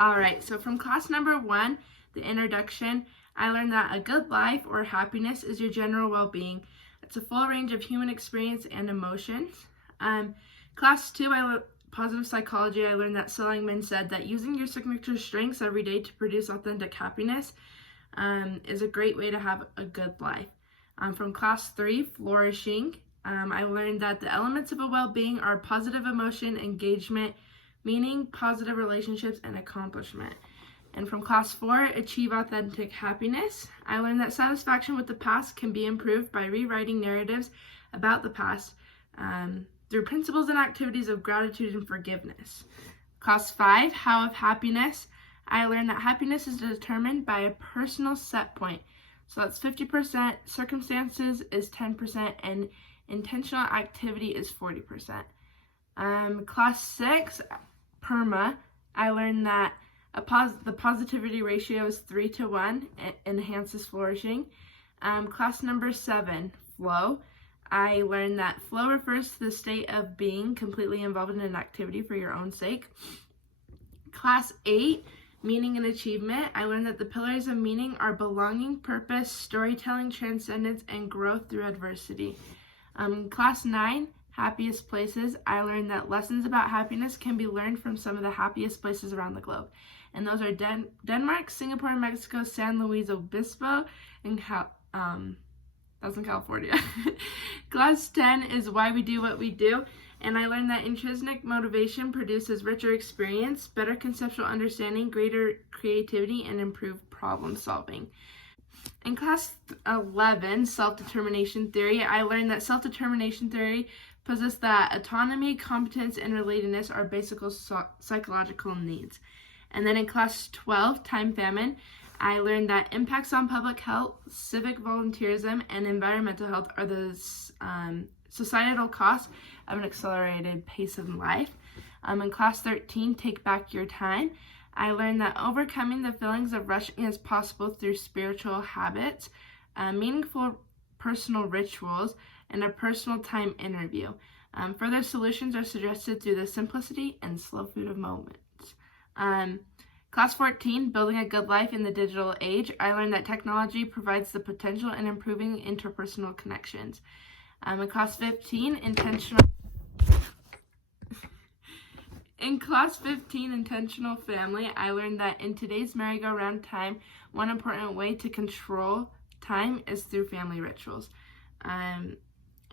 All right, so from class number 1, the introduction, I learned that a good life or happiness is your general well-being. It's a full range of human experience and emotions. Class 2, positive psychology, I learned that Seligman said that using your signature strengths every day to produce authentic happiness is a great way to have a good life. From class 3, flourishing, I learned that the elements of a well-being are positive emotion, engagement, meaning, positive relationships, and accomplishment. And from class 4, achieve authentic happiness, I learned that satisfaction with the past can be improved by rewriting narratives about the past through principles and activities of gratitude and forgiveness. Class 5, how of happiness, I learned that happiness is determined by a personal set point. So that's 50%, circumstances is 10%, and intentional activity is 40%. Class 6, PERMA, I learned that the positivity ratio is 3-1. It enhances flourishing. Class number 7, flow. I learned that flow refers to the state of being completely involved in an activity for your own sake. Class 8, meaning and achievement. I learned that the pillars of meaning are belonging, purpose, storytelling, transcendence, and growth through adversity. Class 9, happiest places. I learned that lessons about happiness can be learned from some of the happiest places around the globe. And those are Denmark, Singapore, Mexico, San Luis Obispo, and that's in California. Class 10 is why we do what we do. And I learned that intrinsic motivation produces richer experience, better conceptual understanding, greater creativity, and improved problem solving. In class 11, self-determination theory, I learned that self-determination theory possesses that autonomy, competence, and relatedness are basic psychological needs. And then in class 12, time famine, I learned that impacts on public health, civic volunteerism, and environmental health are the societal costs of an accelerated pace of life. In class 13, take back your time, I learned that overcoming the feelings of rushing is possible through spiritual habits, meaningful personal rituals, and a personal time interview. Further solutions are suggested through the simplicity and slow food of moments. Class 14, building a good life in the digital age. I learned that technology provides the potential in improving interpersonal connections. In class 15, intentional family, I learned that in today's merry-go-round time, one important way to control time is through family rituals. And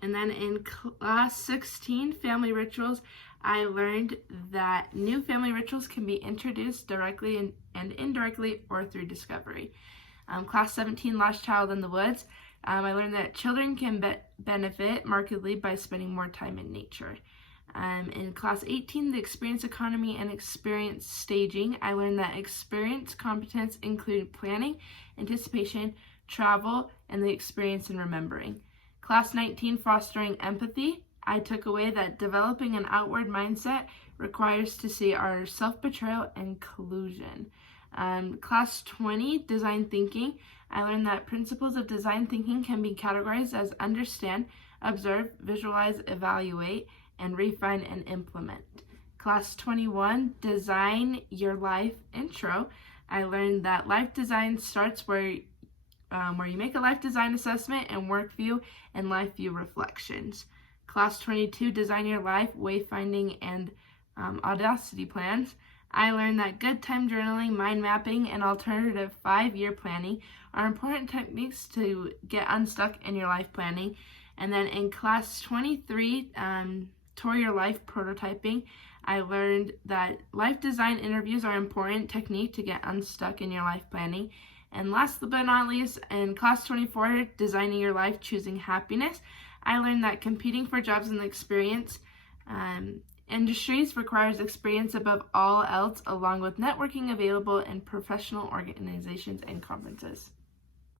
then in class 16, family rituals, I learned that new family rituals can be introduced directly and indirectly or through discovery. Class 17, Lost Child in the Woods, I learned that children can benefit markedly by spending more time in nature. In class 18, the experience economy and experience staging, I learned that experience competence include planning, anticipation, travel, and the experience in remembering. Class 19, fostering empathy, I took away that developing an outward mindset requires to see our self-betrayal and collusion. Class 20, design thinking, I learned that principles of design thinking can be categorized as understand, observe, visualize, evaluate, and refine and implement. Class 21, design your life intro, I learned that life design starts where you make a life design assessment and work view and life view reflections. Class 22, design your life, wayfinding, and audacity plans. I learned that good time journaling, mind mapping, and alternative 5-year planning are important techniques to get unstuck in your life planning. And then in class 23, tour your life prototyping, I learned that life design interviews are an important technique to get unstuck in your life planning. And last but not least, in class 24, designing your life, choosing happiness, I learned that competing for jobs in the experience industries requires experience above all else, along with networking available in professional organizations and conferences.